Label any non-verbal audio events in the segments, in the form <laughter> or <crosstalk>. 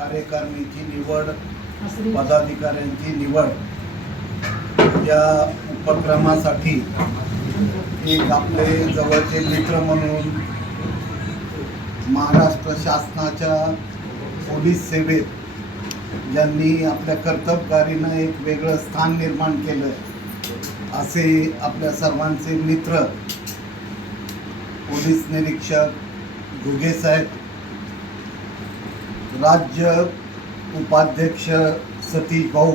कार्यकारिणीची निवड पदाधिकाऱ्यांची निवड या उपक्रमासाठी एक आपले जवळचे मित्र म्हणून महाराष्ट्र शासनाच्या पोलीस सेवेत ज्यांनी आपल्या कर्तबगारीनं एक वेगळं स्थान निर्माण केलं असे आपल्या सर्वांचे मित्र पोलीस निरीक्षक घुगे साहेब राज्य उपाध्यक्ष सतीश भाऊ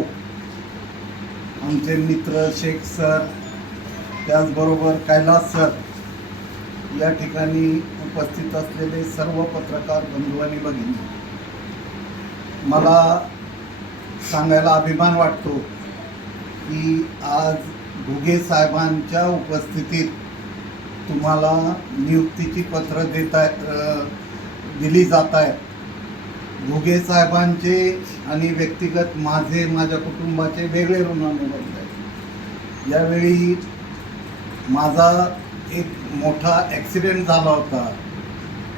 आमचे मित्र शेख सर त्याचबरोबर कैलास सर या ठिकाणी उपस्थित असलेले सर्व पत्रकार बंधू आणि भगिनी मला सांगायला अभिमान वाटतो की आज घुगे साहेबांच्या उपस्थितीत तुम्हाला नियुक्तीची पत्र देत आहे दिली जात आहेत घुगे साहेबांचे आणि व्यक्तिगत माझे माझ्या कुटुंबाचे वेगळे ऋणानुबंध आहेत यावेळी माझा एक मोठा ॲक्सिडेंट झाला होता.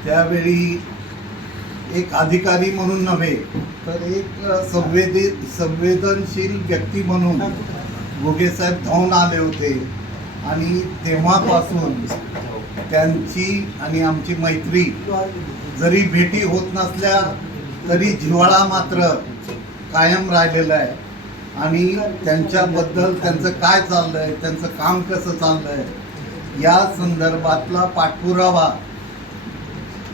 त्यावेळी एक अधिकारी म्हणून नव्हे तर एक संवेदी संवेदनशील व्यक्ती म्हणून घुगे धावून आले होते. आणि तेव्हापासून त्यांची आणि आमची मैत्री जरी भेटी होत नसल्या तरी जिव्हाळा मात्र कायम राहिलेला आहे. आणि त्यांच्याबद्दल त्यांचं काय चाललं आहे त्यांचं काम कसं चाललं आहे या संदर्भातला पाठपुरावा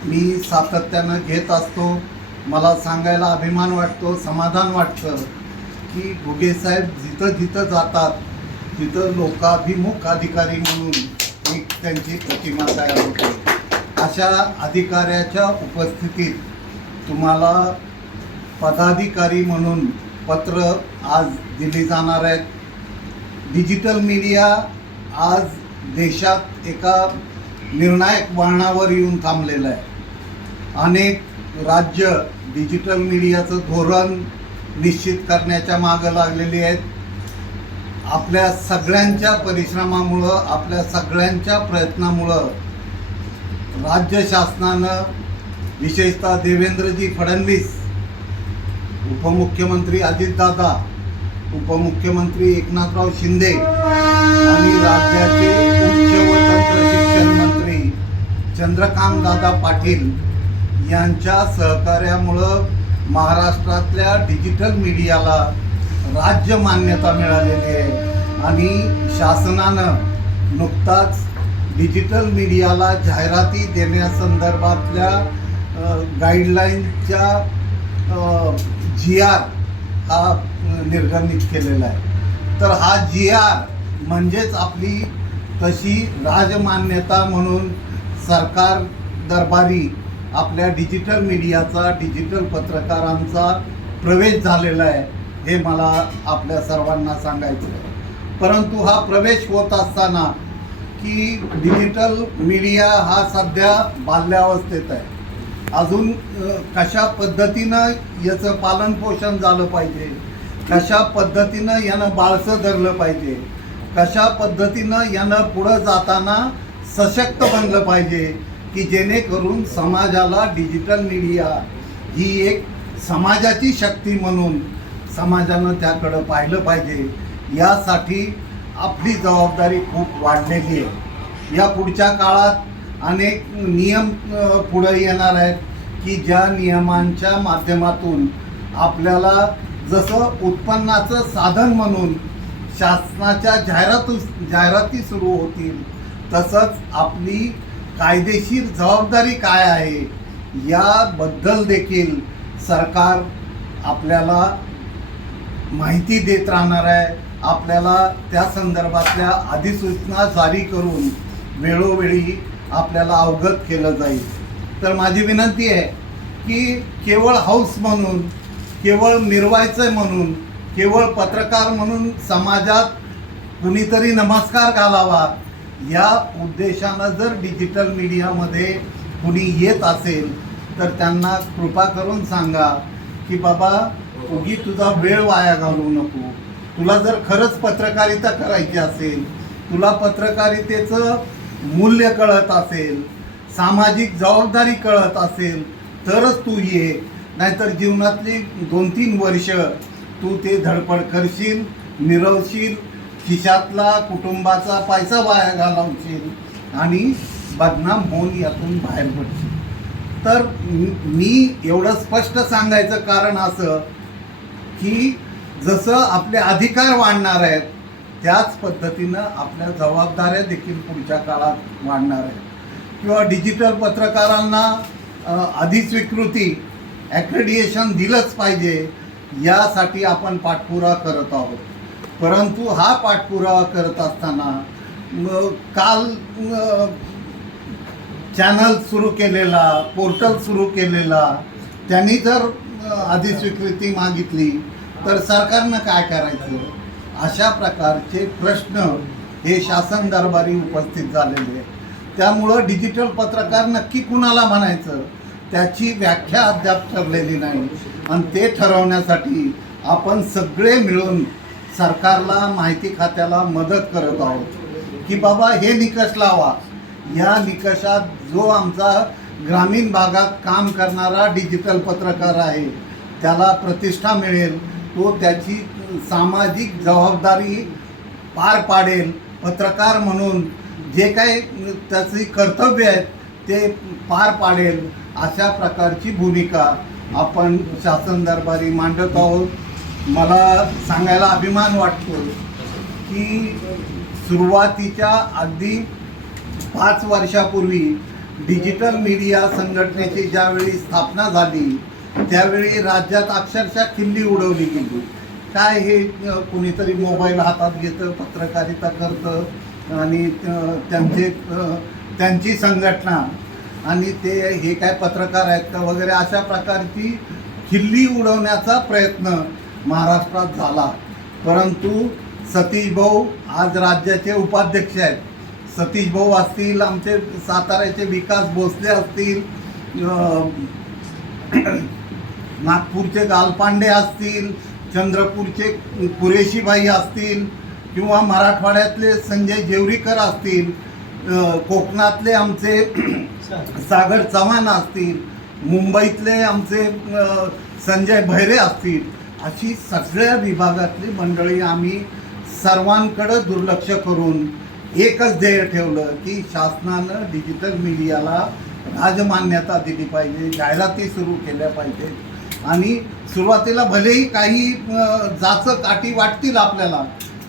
मी सातत्यानं घेत असतो. मला सांगायला अभिमान वाटतो समाधान वाटतं की गुगेसाहेब जिथं जिथं जातात तिथं लोकाभिमुख अधिकारी म्हणून एक त्यांची प्रतिमा तयार होते. अशा अधिकाऱ्याच्या उपस्थितीत तुम्हाला पदाधिकारी म्हणून पत्र आज दिली जाणार आहेत. डिजिटल मीडिया आज देशात एका निर्णायक वळणावर येऊन थांबलेलं आहे. अनेक राज्य डिजिटल मीडियाचं धोरण निश्चित करण्याच्या मागं लागलेली आहेत. आपल्या सगळ्यांच्या परिश्रमामुळं आपल्या सगळ्यांच्या प्रयत्नामुळं राज्य शासनानं विशेषतः देवेंद्रजी फडणवीस उपमुख्यमंत्री अजितदादा उपमुख्यमंत्री एकनाथराव शिंदे आणि राज्याचे उच्च व तंत्र शिक्षण मंत्री चंद्रकांत दादा पाटील यांच्या सहकार्यामुळं महाराष्ट्रातल्या डिजिटल मीडियाला राज्य मान्यता मिळालेली आहे. आणि शासनानं नुकताच डिजिटल मीडियाला जाहिराती देण्यासंदर्भातल्या गाईडलाईनच्या जी आर हा निर्गमित केलेला आहे. तर हा जी आर म्हणजेच आपली तशी राजमान्यता म्हणून सरकार दरबारी आपल्या डिजिटल मीडियाचा डिजिटल पत्रकारांचा प्रवेश झालेला आहे हे मला आपल्या सर्वांना सांगायचं आहे. परंतु हा प्रवेश होत असताना की डिजिटल मीडिया हा सध्या बाल्यावस्थेत आहे. अजून कशा पद्धतीनं याचं पालनपोषण झालं पाहिजे? कशा पद्धतीनं यानं बाळसं धरलं पाहिजे? कशा पद्धतीनं यानं पुढं जाताना सशक्त बनलं पाहिजे? की जेणेकरून समाजाला डिजिटल मीडिया ही एक समाजाची शक्ती म्हणून समाजानं त्याकडं पाहिलं पाहिजे. यासाठी आपली जबाबदारी खूप वाढलेली आहे. या पुढच्या काळात अनेक नियम पुढे येणार आहेत की ज्या नियमांच्या माध्यमातून आपल्याला जसं उत्पन्नाचं साधन म्हणून शासनाच्या जाहिरातू जाहिराती सुरू होतील तसंच आपली कायदेशीर जबाबदारी काय आहे याबद्दल देखील सरकार आपल्याला माहिती देत राहणार आहे. आपल्याला त्या संदर्भातल्या अधिसूचना जारी करून वेळोवेळी आपल्याला अवगत केलं जाईल. तर माझी विनंती आहे की केवळ हाऊस म्हणून केवळ मिरवायचं म्हणून केवळ पत्रकार म्हणून समाजात कुणीतरी नमस्कार घालावा या उद्देशानं जर डिजिटल मीडियामध्ये कुणी येत असेल तर त्यांना कृपा करून सांगा की बाबा उगी तुझा वेळ वाया घालवू नको. तुला जर खरंच पत्रकारिता करायची असेल तुला पत्रकारितेचं मूल्य कळत असेल सामाजिक जबाबदारी कळत असेल तरच तू ये. नाहीतर जीवनातली दोन तीन वर्ष तू ते धडपड करशील निरवशील खिशातला कुटुंबाचा पैसा वाया घालवशील आणि बदनाम होऊन यातून बाहेर पडशील. तर मी एवढं स्पष्ट सांगायचं कारण असं की जसं आपले अधिकार वाढणार आहेत त्याच पद्धतीनं आपल्या जबाबदाऱ्या देखील पुढच्या काळात वाढणार आहेत. किंवा डिजिटल पत्रकारांना अधिस्वीकृती ॲक्रेडिएशन दिलंच पाहिजे यासाठी आपण पाठपुरावा करत आहोत. परंतु हा पाठपुरावा करत असताना काल चॅनल सुरू केलेला पोर्टल सुरू केलेला त्यांनी जर अधिस्वीकृती मागितली तर सरकारनं काय करायचं? अशा प्रकारचे प्रश्न हे शासन दरबारी उपस्थित झालेले आहे त्यामुळं डिजिटल पत्रकार नक्की कुणाला म्हणायचं? त्याची व्याख्या अद्याप ठरलेली नाही. आणि ते ठरवण्यासाठी आपण सगळे मिळून सरकारला माहिती खात्याला मदत करत आहोत. की बाबा हे निकष लावा. या निकषात जो आमचा ग्रामीण भागात काम करणारा डिजिटल पत्रकार आहे त्याला प्रतिष्ठा मिळेल. तो त्याची सामाजिक जबाबदारी पार पाडेल. पत्रकार म्हणून जे काही त्याची कर्तव्य आहेत ते पार पाडेल. अशा प्रकारची भूमिका आपण शासन दरबारी मांडत आहोत. मला सांगायला अभिमान वाटतो की सुरुवातीच्या अगदी पाच वर्षापूर्वी डिजिटल मीडिया संघटनेची ज्यावेळी स्थापना झाली त्यावेळी राज्यात अक्षरशः खिल्ली उडवली गेली. काय हे कुणीतरी मोबाईल हातात घेतं पत्रकारिता करतं आणि त्यांचे त्यांची संघटना आणि ते हे काय पत्रकार आहेत का वगैरे अशा प्रकारची खिल्ली उडवण्याचा प्रयत्न महाराष्ट्रात झाला. परंतु सतीश भाऊ आज राज्याचे उपाध्यक्ष आहेत. सतीश भाऊ असतील आमचे साताऱ्याचे विकास भोसले असतील नागपूरचे गालपांडे असतील चंद्रपूरचे कुरेशीबाई असतील किंवा मराठवाड्यातले संजय जेवरीकर असतील कोकणातले आमचे <coughs> सागर चव्हाण असतील मुंबईतले आमचे संजय भैरे असतील अशी सगळ्या विभागातली मंडळी आम्ही सर्वांकडं दुर्लक्ष करून एकच ध्येय ठेवलं की शासनानं डिजिटल मीडियाला राजमान्यता दिली पाहिजे जाहिराती सुरू केल्या पाहिजेत. आणि सुरुवातीला भलेही काही अं, जाचं काठी वाटतील आपल्याला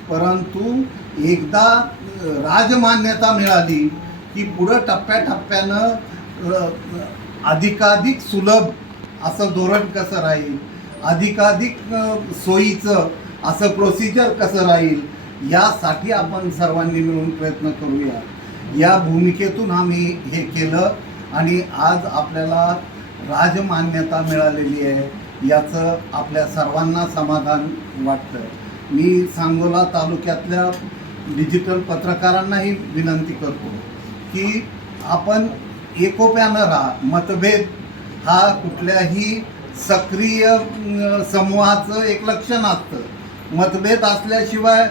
परंतु एकदा राजमान्यता मिळाली की पुढं टप्प्याटप्प्यानं अधिकाधिक सुलभ असं धोरण कसं राहील? अधिकाधिक सोयीचं असं प्रोसिजर कसं राहील? यासाठी आपण सर्वांनी मिळून प्रयत्न करूया. या भूमिकेतून आम्ही हे केलं आणि आज आपल्याला राजमान्यता मिळालेली आहे याचं आपल्या सर्वांना समाधान वाटतं. मी सांगोला तालुक्यातल्या डिजिटल पत्रकारांनाही विनंती करतो की आपण एकोप्यानं राहा मतभेद हा कुठल्याही सक्रिय समूहाचं एक लक्षण असतं. मतभेद असल्याशिवाय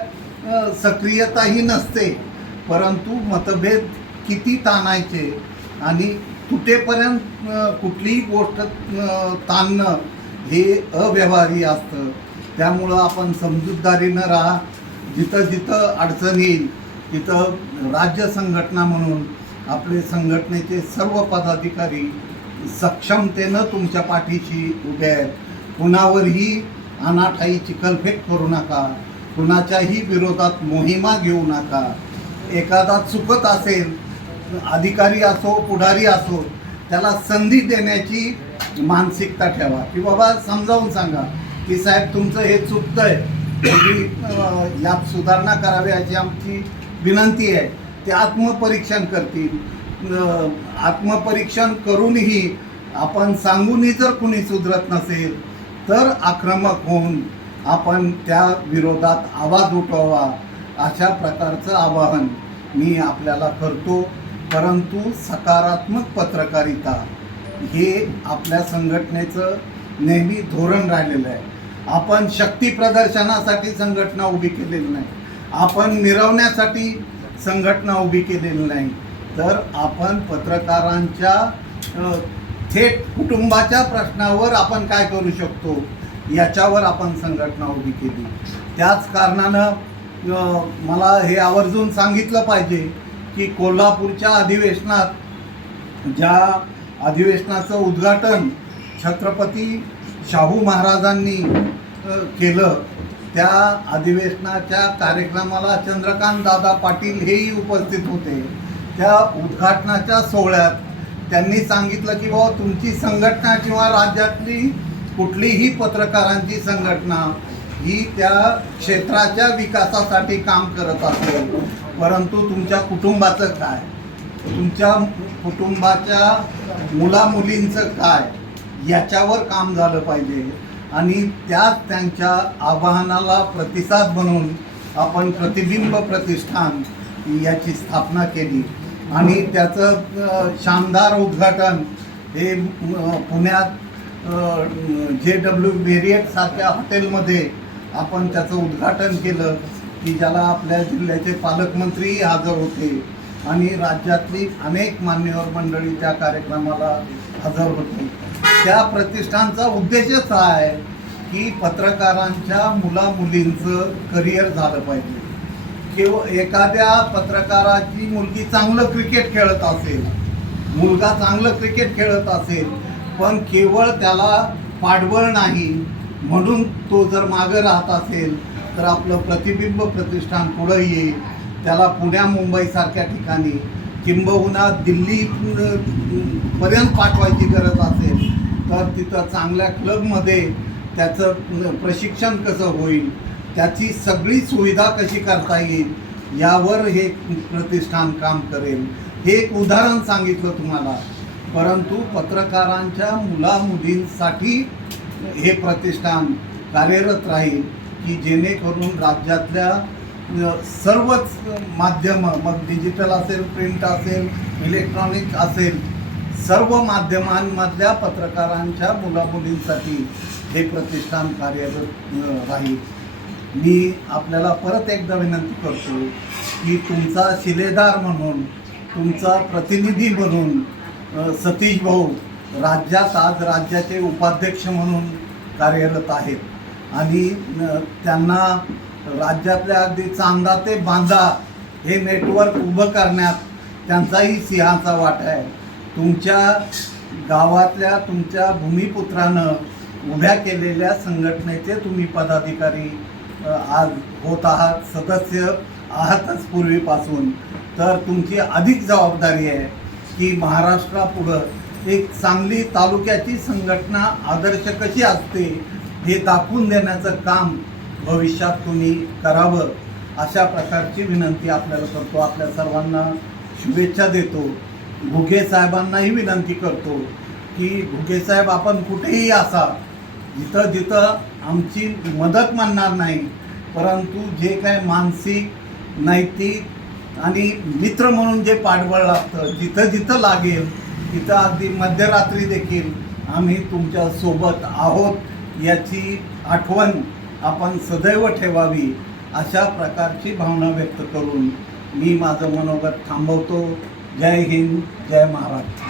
सक्रियताही नसते. परंतु मतभेद किती ताणायचे आणि कुठेपर्यंत कुठलीही गोष्ट ताणणं हे अव्यवहारी असतं. त्यामुळं आपण समजूतदारीनं राहा. जिथं जिथं अडचण येईल तिथं राज्य संघटना म्हणून आपले संघटनेचे सर्व पदाधिकारी सक्षमतेनं तुमच्या पाठीशी उभे आहेत. कुणावरही अनाठाई चिखलफेक करू नका. कुणाच्याही विरोधात मोहिमा घेऊ नका. एखादा चुकत असेल अधिकारी असो पुढारी असो त्याला संधी देण्याची मानसिकता ठेवा. की बाबा समजावून सांगा की साहेब तुमचं हे चुकतं तुम्ही यात सुधारणा करावी अशी आमची विनंती आहे. ते आत्मपरीक्षण करतील. आत्मपरीक्षण करूनही आपण सांगूनही जर कुणी सुधरत नसेल तर आक्रमक होऊन आपण त्या विरोधात आवाज उठवावा अशा प्रकारचं आवाहन मी आपल्याला करतो. परंतु सकारात्मक पत्रकारिता हे आपल्या संघटनेचं नेहमी धोरण राहिलेलं आहे. आपण शक्ती प्रदर्शनासाठी संघटना उभी केलेली नाही. आपण मिरवण्यासाठी संघटना उभी केलेली नाही. तर आपण पत्रकारांच्या थेट कुटुंबाच्या प्रश्नावर आपण काय करू शकतो? याच्यावर आपण संघटना उभी केली. त्याच कारणानं मला हे आवर्जून सांगितलं पाहिजे की कोल्हापूरच्या अधिवेशनात ज्या अधिवेशनाचं उद्घाटन छत्रपती शाहू महाराजांनी केलं त्या अधिवेशनाच्या कार्यक्रमाला चंद्रकांत दादा पाटील हेही उपस्थित होते. त्या उद्घाटनाच्या सोहळ्यात त्यांनी सांगितलं की बाबा तुमची संघटना किंवा राज्यातली कुठलीही पत्रकारांची संघटना ही त्या क्षेत्राच्या विकासासाठी काम करत असेल. परंतु तुमच्या कुटुंबाचं काय? तुमच्या कुटुंबाच्या मुलामुलींचं काय? याच्यावर काम झालं पाहिजे. आणि त्याच त्यांच्या आवाहनाला प्रतिसाद म्हणून आपण प्रतिबिंब प्रतिष्ठान याची स्थापना केली. आणि त्याचं शानदार उद्घाटन हे पुण्यात जे डब्ल्यू मेरियट सारख्या हॉटेलमध्ये आपण त्याचं उद्घाटन केलं. की ज्याला आपल्या जिल्ह्याचे पालकमंत्रीही हजर होते आणि राज्यातली अनेक मान्यवर मंडळी त्या कार्यक्रमाला हजर होती. त्या प्रतिष्ठानचा उद्देशच हा आहे की पत्रकारांच्या मुलामुलींचं करिअर झालं पाहिजे. किंवा एखाद्या पत्रकाराची मुलगी चांगलं क्रिकेट खेळत असेल मुलगा चांगलं क्रिकेट खेळत असेल पण केवळ त्याला पाठबळ नाही म्हणून तो जर मागं राहत असेल तर आपलं प्रतिबिंब प्रतिष्ठान पुढं येईल. त्याला पुण्या मुंबईसारख्या ठिकाणी किंबहुना दिल्ली पर्यंत पाठवायची गरज असेल तर तिथं चांगल्या क्लबमध्ये त्याचं प्रशिक्षण कसं होईल त्याची सगळी सुविधा कशी करता येईल यावर हे प्रतिष्ठान काम करेल. हे एक उदाहरण सांगितलं तुम्हाला. परंतु पत्रकारांच्या मुलामुलींसाठी हे प्रतिष्ठान कार्यरत राहील. की जेणेकरून राज्यातल्या सर्वच माध्यमं मग डिजिटल असेल प्रिंट असेल इलेक्ट्रॉनिक असेल सर्व माध्यमांमधल्या पत्रकारांच्या मुलामुलींसाठी हे प्रतिष्ठान कार्यरत राहील. मी आपल्याला परत एकदा विनंती करतो की तुमचा शिलेदार म्हणून तुमचा प्रतिनिधी म्हणून सतीश भाऊ राज्यात आज राज्याचे उपाध्यक्ष म्हणून कार्यरत आहेत. आणि त्यांना राज्यातल्या अगदी चांदा ते बांधा हे नेटवर्क उभं करण्यात त्यांचाही सिंहाचा वाटा आहे. तुमच्या गावातल्या तुमच्या भूमिपुत्रानं उभ्या केलेल्या संघटनेचे तुम्ही पदाधिकारी आज होत आहात सदस्य आहातच पूर्वीपासून. तर तुमची अधिक जबाबदारी आहे की महाराष्ट्रापुढं एक चांगली तालुक्याची संघटना आदर्श कशी असते हे दाखवून देण्याचं काम भविष्यात तुम्ही करावं अशा प्रकारची विनंती आपल्याला करतो. आपल्या सर्वांना शुभेच्छा देतो. घुगे साहेबांनाही विनंती करतो की घुगे साहेब आपण कुठेही असा जिथं जिथं आमची मदत म्हणणार नाही परंतु जे काय मानसिक नैतिक आणि मित्र म्हणून जे पाठबळ लागतं जिथं जिथं लागेल तिथं अगदी मध्यरात्री देखील आम्ही तुमच्यासोबत आहोत. याची आठवण आपण सदैव ठेवावी अशा प्रकारची भावना व्यक्त करून मी माझं मनोगत थांबवतो. जय हिंद जय महाराष्ट्र.